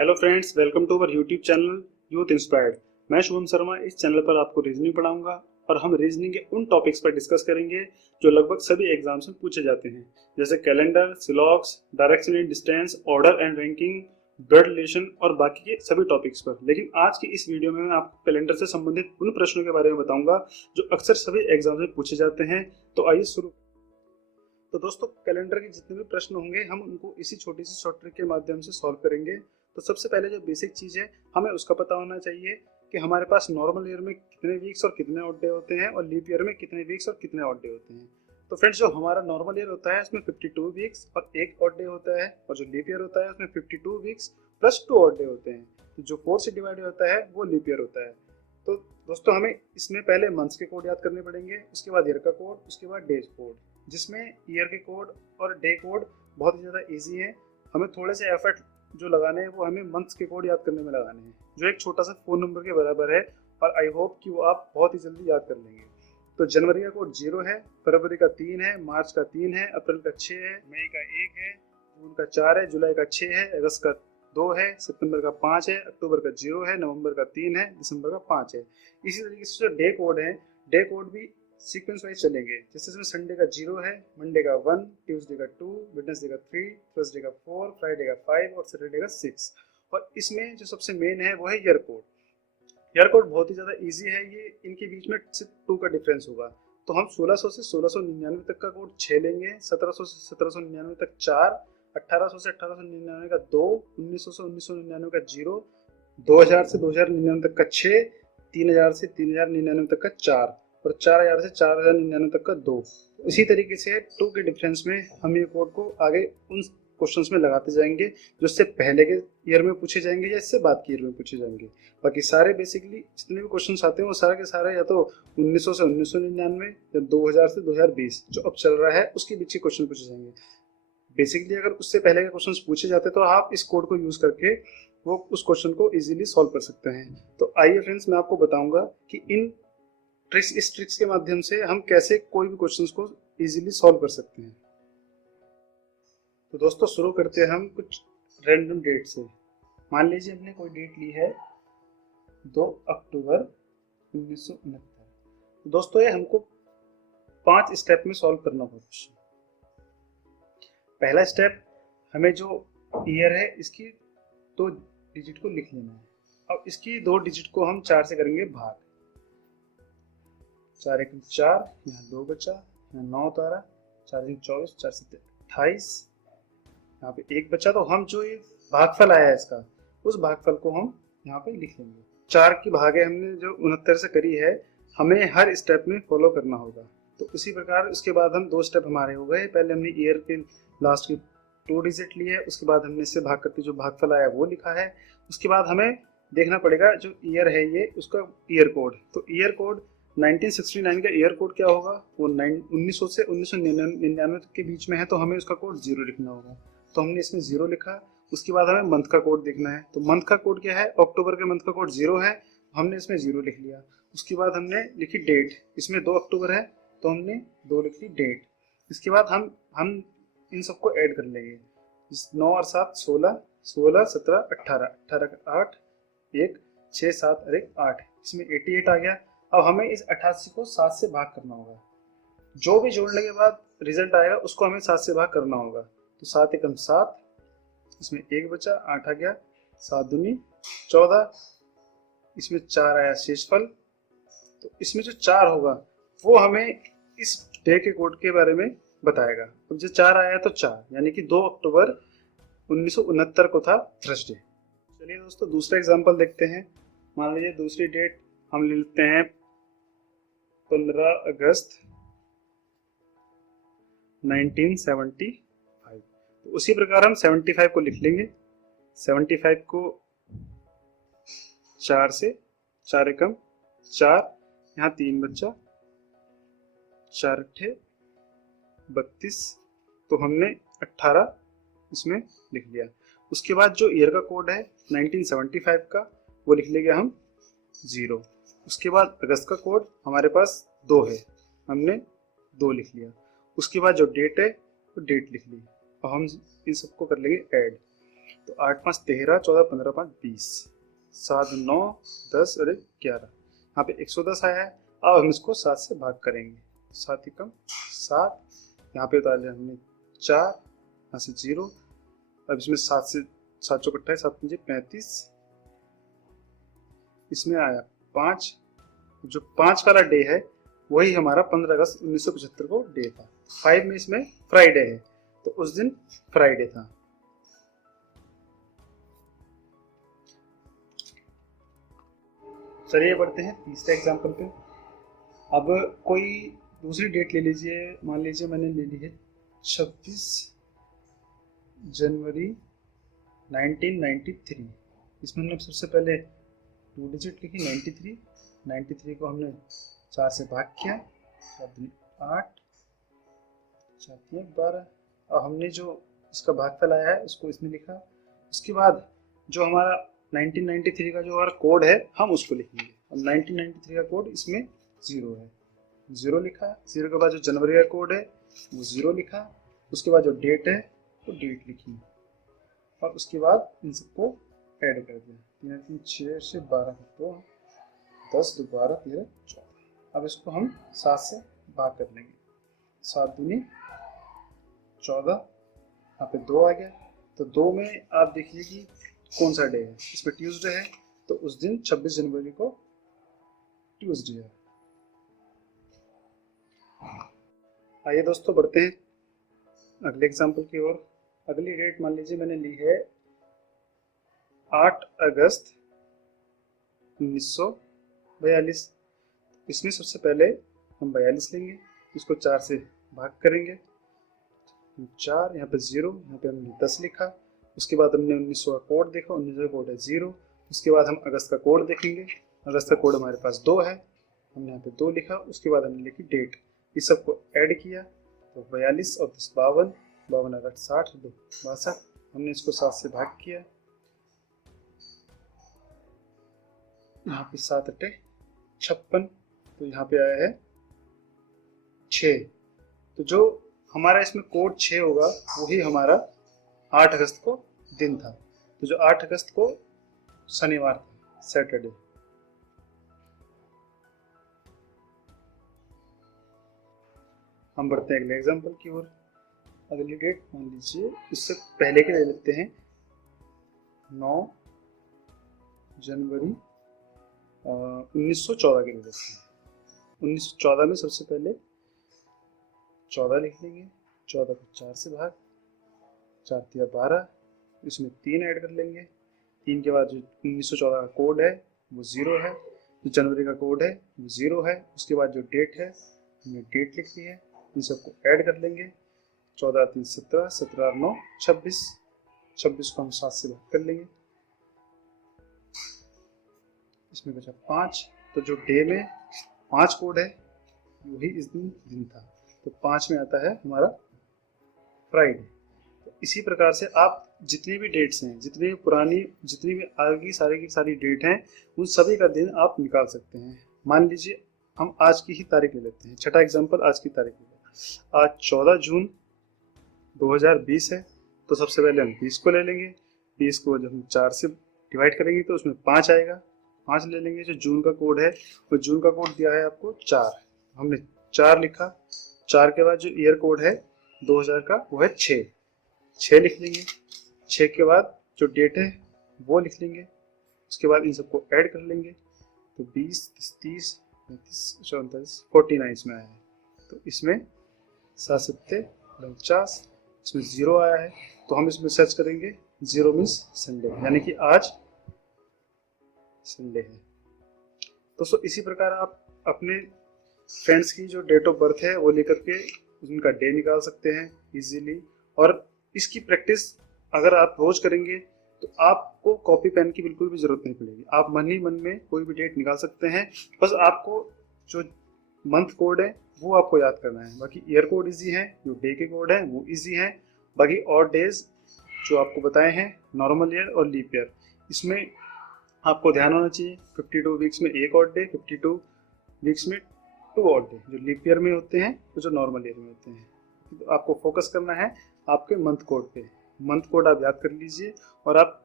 Hello friends, welcome to our YouTube channel youth inspired. मैं शुभम शर्मा। इस channel पर आपको रीजनिंग पढ़ाऊंगा और हम रीजनिंग के उन टॉपिक्स पर डिस्कस करेंगे जो लगभग सभी एग्जाम्स में पूछे जाते हैं, जैसे calendar, syllogisms, direction and distance, order and ranking, blood relation और बाकी के सभी टॉपिक्स पर। लेकिन आज की इस वीडियो में मैं आपको कैलेंडर से संबंधित उन प्रश्नों के बारे में बताऊंगा जो अक्सर सभी एग्जाम्स में पूछे जाते हैं। तो आइए शुरू। तो दोस्तों, कैलेंडर के जितने भी प्रश्न होंगे हम उनको इसी छोटी सी शॉर्ट ट्रिक के माध्यम से सॉल्व करेंगे। तो सबसे पहले जो बेसिक चीज है, हमें उसका पता होना चाहिए कि हमारे पास नॉर्मल ईयर में कितने वीक्स और कितने ऑड डे होते हैं और लीप ईयर में कितने वीक्स और कितने ऑड डे होते हैं। तो फ्रेंड्स, जो हमारा नॉर्मल ईयर होता है उसमें 52 वीक्स और एक ऑड डे होता है, और जो लीप ईयर होता है उसमें 52 वीक्स प्लस 2 ऑड डे होते हैं। तो जो 4 से डिवाइड होता है वो लीप ईयर होता है। तो दोस्तों, हमें इसमें पहले मंथ्स के कोड याद करने पड़ेंगे, उसके बाद ईयर का कोड, उसके बाद डेज कोड, जिसमें ईयर के कोड और डे कोड बहुत ही ज़्यादा इजी है। हमें थोड़े से एफर्ट जो लगाने हैं वो हमें मंथ्स के कोड याद करने में लगाने हैं, जो एक छोटा सा फोन नंबर के बराबर है, और आई होप कि वो आप बहुत ही जल्दी याद कर लेंगे। तो जनवरी का कोड 0 है, फरवरी का 3 है, मार्च का 3 है, अप्रैल का 6 है, मई का 1 है, जून का 4 है, जुलाई का 6 है, अगस्त का 2 है, सितंबर का 5 है, अक्टूबर का 0 है, नवंबर का 3 है, दिसंबर का 5 है। इसी तरीके से जो डे कोड है, डे कोड भी सीक्वेंस वाइज चलेंगे। जैसे इसमें संडे का 0 है, मंडे का 1, ट्यूसडे का 2, वेडनेसडे का 3, थर्सडे का 4, फ्राइडे का 5 और सैटरडे का 6। और इसमें जो सबसे मेन है वो है ईयर कोड। ईयर कोड बहुत ही ज़्यादा इजी है, ये इनके बीच में सिर्फ 2 का डिफरेंस होगा। तो हम 1600 से 1699 तक का कोड 6 लेंगे, 1700 से 1799 तक 4, 1800 से 1899 का 2, 1900 से 1999 का 0, 2000 से 2099 तक का 6, 3000 से 3099 तक का 4 और 4000 से 4099 तक का 2। इसी तरीके से 2 के डिफरेंस में हम ये कोड को आगे उन क्वेश्चंस में लगाते जाएंगे जो इससे पहले के ईयर में पूछे जाएंगे या इससे बाद के ईयर में पूछे जाएंगे। बाकी सारे बेसिकली जितने भी क्वेश्चंस आते हैं वो सारे के सारे या तो 1900 से 1999 या 2000 से 2020 जो अब चल रहा है उसके बीच के क्वेश्चन पूछे जाएंगे। बेसिकली अगर उससे पहले के क्वेश्चंस पूछे जाते तो आप इस कोड को यूज करके वो उस क्वेश्चन को इजीली सॉल्व कर सकते हैं। तो आइए फ्रेंड्स, मैं आपको बताऊंगा कि इस ट्रिक्स के माध्यम से हम कैसे कोई भी क्वेश्चंस को इजीली सॉल्व कर सकते हैं। तो दोस्तों, शुरू करते हैं हम कुछ रैंडम डेट से। मान लीजिए हमने कोई डेट ली है 2 अक्टूबर 1969। तो दोस्तों, ये हमको 5 स्टेप में सॉल्व करना होगा क्वेश्चन। पहला स्टेप, हमें जो ईयर है इसकी 2 डिजिट को लिख लेना है। अब इसकी 2 डिजिट को हम 4 से करेंगे भाग। 4 1 4, यहाँ 2 बचा, यहाँ 9 उतारा, 4 3 24, 4 7 28, यहाँ पे 1 बचा। तो हम जो ये भागफल आया है इसका, उस भागफल को हम यहाँ पे लिख लेंगे। 4 की भागे हमने जो 69 से करी है, हमें हर स्टेप में फॉलो करना होगा। तो उसी प्रकार उसके बाद हम 2 स्टेप हमारे हो गए। पहले हमने ईयर के लास्ट की 2 डिजिट ली है, उसके बाद हमने इससे भाग करके जो भागफल आया वो लिखा है। उसके बाद हमें देखना पड़ेगा जो ईयर है ये, उसका ईयर कोड। तो ईयर कोड 1969 का ईयर कोड क्या होगा, वो 1900 से 1999 के बीच में है, तो हमें उसका कोड 0 लिखना होगा। तो हमने इसमें 0 लिखा। उसके बाद हमें मंथ का कोड देखना है। तो मंथ का कोड क्या है, अक्टूबर के मंथ का कोड 0 है, हमने इसमें 0 लिख लिया। उसके बाद हमने लिखी डेट, इसमें 2 अक्टूबर है तो हमने 2 लिख ली डेट। इसके बाद हम इन सबको ऐड कर लेंगे। 9 और 7 16, 16 17 18, 18 का 8, 1 6 7 और 1 8, इसमें 88 आ गया। अब हमें इस 88 को 7 से भाग करना होगा। जो भी जोड़ने के बाद रिजल्ट आएगा उसको हमें 7 से भाग करना होगा। तो 7 एकम 7, इसमें 1 बचा, 8 आ गया, 7 दूनी 14, इसमें 4 आया शेषफल। तो इसमें जो 4 होगा वो हमें इस डे के कोड के बारे में बताएगा। अब जो 4 आया तो 4 यानी कि 2 अक्टूबर 1969 को था थर्सडे। चलिए दोस्तों, दूसरा एग्जांपल देखते हैं। मान लीजिए दूसरी डेट हम ले लेते हैं 15 अगस्त 1975। तो उसी प्रकार हम 75 को लिख लेंगे। 75 को 4 से, 4 एकम 4, यहाँ 3 बच्चा, 4 अट्ठे 32, तो हमने 18 इसमें लिख लिया। उसके बाद जो ईयर का कोड है 1975 का, वो लिख लेंगे हम 0। उसके बाद अगस्त का कोड हमारे पास 2 है, हमने 2 लिख लिया। उसके बाद जो डेट है वो डेट लिख ली। अब हम इन सबको कर लेंगे ऐड। तो 8 5 13, 14 15 5 20, 7 9 10 और 11, यहाँ पे 110 आया है। अब हम इसको 7 से भाग करेंगे, 7 ही कम 7, यहाँ पे उतार लिया हमने 4, यहाँ से 0। अब इसमें 7 से 7 चौक 28, 7 5 35, इसमें आया 5। जो 5 वाला डे है वही हमारा 15 अगस्त 1975 को डे था। 5 में इसमें फ्राइडे है, तो उस दिन फ्राइडे था। चलिए बढ़ते हैं तीसरे एग्जाम्पल पे। अब कोई दूसरी डेट ले लीजिए, मान लीजिए मैंने ले ली है 26 जनवरी 1993। इसमें हमने सबसे पहले 2 डिजिट लिखी 93, 93 को हमने 4 से भाग किया, 8 4 12। और हमने जो इसका भागफल आया है उसको इसमें लिखा। उसके बाद जो हमारा 1993 का जो हमारा कोड है हम उसको लिखेंगे। अब 1993 का कोड इसमें 0 है, 0 लिखा। 0 के बाद जो जनवरी का कोड है वो 0 लिखा। उसके बाद जो डेट है वो डेट लिखी, और उसके बाद इन सबको ऐड कर दिया। 3 3 6 से 12 2 10 2 12 13 14। अब इसको हम 7 से भाग कर लेंगे, 7 दूनी 14, यहाँ पे 2 आ गया। तो 2 में आप देखिए कि कौन सा डे है। इसमें ट्यूसडे है, तो उस दिन 26 जनवरी को ट्यूसडे है। आइए दोस्तों बढ़ते हैं अगले एग्जाम्पल की ओर। अगली डेट मान लीजिए मैंने ली है 8 अगस्त 1942। इसमें सबसे पहले हम 42 लेंगे, इसको 4 से भाग करेंगे, 4, यहाँ पे 0, यहाँ पे हमने 10 लिखा। उसके बाद हमने 1900 का कोड देखा, 1900 का कोड है 0। उसके बाद हम अगस्त का कोड देखेंगे, अगस्त का कोड हमारे पास 2 है, हमने यहाँ पे 2 लिखा। उसके बाद हमने लिखी डेट, इस सबको ऐड किया तो 42 और 10 52, 52 8 60 2 62। हमने इसको 7 से भाग किया, यहाँ पे 7 8 56, तो यहाँ पे आया है 6। तो जो हमारा इसमें कोड 6 होगा वही हमारा 8 अगस्त को दिन था। तो जो 8 अगस्त को शनिवार था, सैटरडे। हम बढ़ते हैं अगले एग्जाम्पल की ओर। अगली डेट मान लीजिए इससे पहले के ले लेते हैं, 9 जनवरी 1914 के ले लेते हैं। 1914 में सबसे पहले 14 लिख लेंगे, 14 को 4 से भाग, 4 3 12, इसमें 3 ऐड कर लेंगे। 3 के बाद जो 1914 का कोड है वो 0 है, जो जनवरी का कोड है वो 0 है। उसके बाद जो डेट है हमने डेट लिख ली है, इन सबको ऐड कर लेंगे। 14 3 17, 17 9 26, 26 को हम 7 से भाग कर लेंगे, इसमें बचा 5। तो जो डे में 5 कोड है वही इस दिन था, तो 5 में आता है हमारा फ्राइडे। तो इसी प्रकार से आप जितनी भी डेट्स हैं, जितनी भी पुरानी, जितनी भी आगे की सारी डेट हैं, उन सभी का दिन आप निकाल सकते हैं। मान लीजिए हम आज की ही तारीख ले लेते हैं, छठा एग्जाम्पल आज की तारीख ले लेते हैं। आज 14 जून 2020 है, तो सबसे पहले हम 20 को ले लेंगे। 20 को जब हम 4 से डिवाइड करेंगे तो उसमें 5 आएगा, 5 ले लेंगे। जो जून का कोड है वो जून का कोड दिया है आपको 4, हमने 4 लिखा। 4 के बाद जो ईयर कोड है 2000 का वो है 6, 6 लिख लेंगे। 6 के बाद जो डेट है वो लिख लेंगे। उसके बाद इन सबको ऐड कर लेंगे, तो 20 30 35 34 49 में आया है। तो इसमें 7 7 49, इसमें 0 आया है, तो हम इसमें सर्च करेंगे 0 मीन्स संडे, यानी कि आज संडे है। दोस्तों इसी प्रकार आप अपने फ्रेंड्स की जो डेट ऑफ बर्थ है वो लेकर के उनका डे निकाल सकते हैं इजीली। और इसकी प्रैक्टिस अगर आप रोज करेंगे तो आपको कॉपी पेन की बिल्कुल भी जरूरत नहीं पड़ेगी, आप मन ही मन में कोई भी डेट निकाल सकते हैं। बस आपको जो मंथ कोड है वो आपको याद करना है, बाकी ईयर कोड इजी है, जो डे के कोड है वो इजी है। बाकी और डेज जो आपको बताए हैं, नॉर्मल ईयर और लीप ईयर, इसमें आपको ध्यान होना चाहिए 52 वीक्स में एक और डे, 52 वीक्स में 2 और डे, जो लीप ईयर में होते हैं तो जो नॉर्मल ईयर में होते हैं। तो आपको फोकस करना है आपके मंथ कोड पे, मंथ कोड आप याद कर लीजिए और आप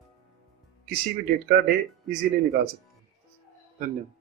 किसी भी डेट का डे इजीली निकाल सकते हैं। धन्यवाद।